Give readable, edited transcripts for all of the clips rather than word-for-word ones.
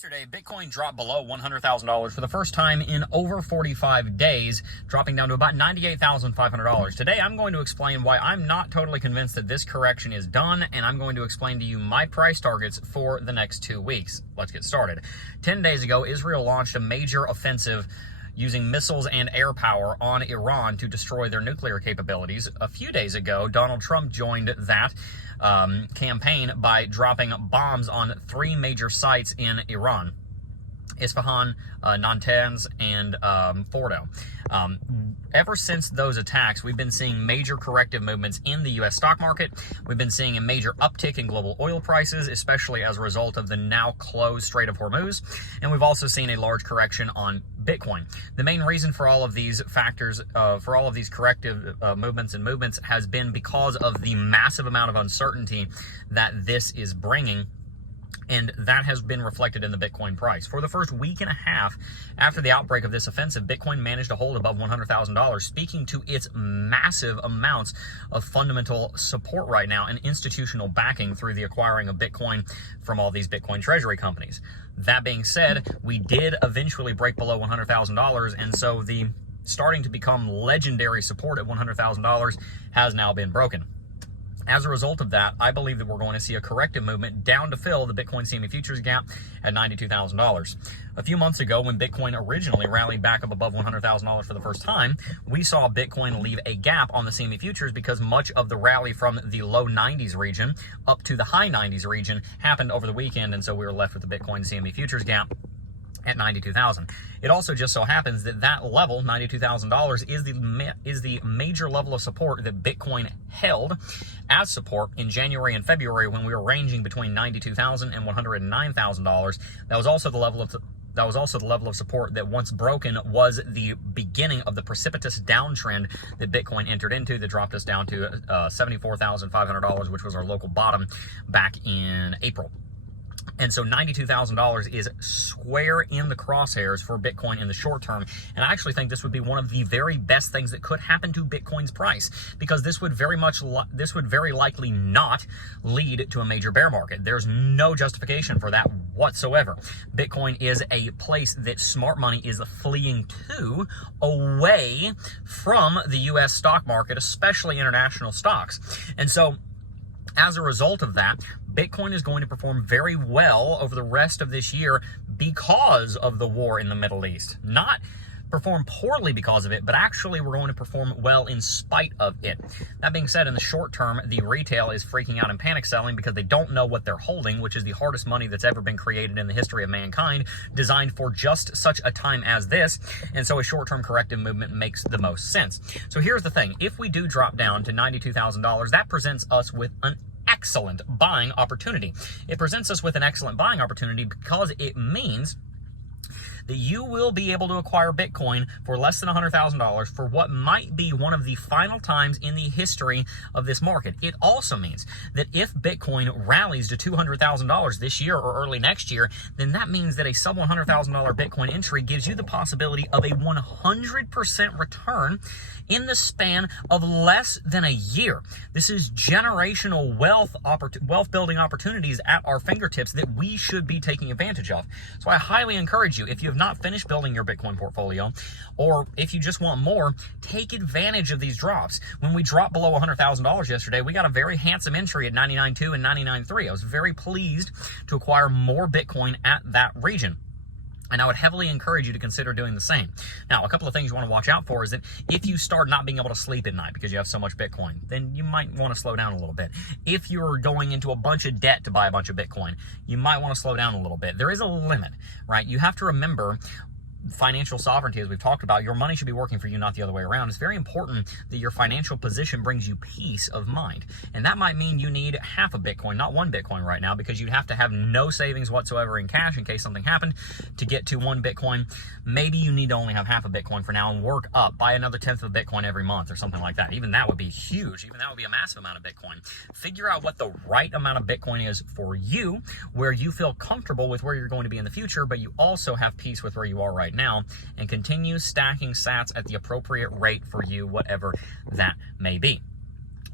Yesterday, Bitcoin dropped below $100,000 for the first time in over 45 days, dropping down to about $98,500. Today, I'm going to explain why I'm not totally convinced that this correction is done, and I'm going to explain to you my price targets for the next 2 weeks. Let's get started. 10 days ago, Israel launched a major offensive using missiles and air power on Iran to destroy their nuclear capabilities. A few days ago, Donald Trump joined that campaign by dropping bombs on 3 major sites in Iran: Isfahan, Natanz, and Fordo. Ever since those attacks, we've been seeing major corrective movements in the U.S. stock market. We've been seeing a major uptick in global oil prices, especially as a result of the now closed Strait of Hormuz. And we've also seen a large correction on Bitcoin. The main reason for all of these factors, for all of these corrective movements has been because of the massive amount of uncertainty that this is bringing. And that has been reflected in the Bitcoin price. For the first week and a half after the outbreak of this offensive, Bitcoin managed to hold above $100,000, speaking to its massive amounts of fundamental support right now and institutional backing through the acquiring of Bitcoin from all these Bitcoin treasury companies. That being said, we did eventually break below $100,000, and so the starting to become legendary support at $100,000 has now been broken. As a result of that, I believe that we're going to see a corrective movement down to fill the Bitcoin CME futures gap at $92,000. A few months ago, when Bitcoin originally rallied back up above $100,000 for the first time, we saw Bitcoin leave a gap on the CME futures because much of the rally from the low 90s region up to the high 90s region happened over the weekend, and so we were left with the Bitcoin CME futures gap at $92,000. It also just so happens that that level, $92,000, is the major level of support that Bitcoin held as support in January and February when we were ranging between $92,000 and $109,000. That was also the level of support that, once broken, was the beginning of the precipitous downtrend that Bitcoin entered into that dropped us down to $74,500, which was our local bottom back in April. And so $92,000 is square in the crosshairs for Bitcoin in the short term. And I actually think this would be one of the very best things that could happen to Bitcoin's price, because this would very likely not lead to a major bear market. There's no justification for that whatsoever. Bitcoin is a place that smart money is fleeing to, away from the U.S. stock market, especially international stocks. And so, as a result of that, Bitcoin is going to perform very well over the rest of this year because of the war in the Middle East. Not perform poorly because of it, but actually we're going to perform well in spite of it. That being said, in the short term, the retail is freaking out and panic selling because they don't know what they're holding, which is the hardest money that's ever been created in the history of mankind, designed for just such a time as this. And so a short-term corrective movement makes the most sense. So here's the thing. If we do drop down to $92,000, that presents us with an excellent buying opportunity. It presents us with an excellent buying opportunity because it means that you will be able to acquire Bitcoin for less than $100,000 for what might be one of the final times in the history of this market. It also means that if Bitcoin rallies to $200,000 this year or early next year, then that means that a sub $100,000 Bitcoin entry gives you the possibility of a 100% return in the span of less than a year. This is generational wealth building opportunities at our fingertips that we should be taking advantage of. So I highly encourage you, if you have not finished building your Bitcoin portfolio, or if you just want more, take advantage of these drops. When we dropped below $100,000 yesterday, we got a very handsome entry at $99.2 and $99.3. I was very pleased to acquire more Bitcoin at that region. And I would heavily encourage you to consider doing the same. Now, a couple of things you want to watch out for is that if you start not being able to sleep at night because you have so much Bitcoin, then you might want to slow down a little bit. If you're going into a bunch of debt to buy a bunch of Bitcoin, you might want to slow down a little bit. There is a limit, right? You have to remember financial sovereignty, as we've talked about. Your money should be working for you, not the other way around. It's very important that your financial position brings you peace of mind. And that might mean you need half a Bitcoin, not 1 Bitcoin right now, because you'd have to have no savings whatsoever in cash in case something happened to get to 1 Bitcoin. Maybe you need to only have half a Bitcoin for now and work up, buy another 1/10 of a Bitcoin every month or something like that. Even that would be huge. Even that would be a massive amount of Bitcoin. Figure out what the right amount of Bitcoin is for you, where you feel comfortable with where you're going to be in the future, but you also have peace with where you are right now, and continue stacking sats at the appropriate rate for you, whatever that may be.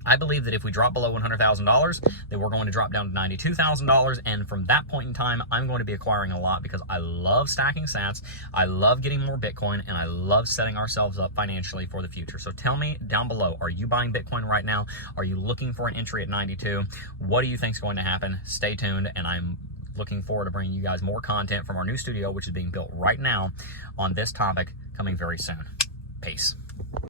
I believe that if we drop below $100,000, then we're going to drop down to $92,000. And from that point in time, I'm going to be acquiring a lot because I love stacking sats. I love getting more Bitcoin, and I love setting ourselves up financially for the future. So tell me down below, are you buying Bitcoin right now? Are you looking for an entry at 92? What do you think is going to happen? Stay tuned, and I'm looking forward to bringing you guys more content from our new studio, which is being built right now on this topic, coming very soon. Peace.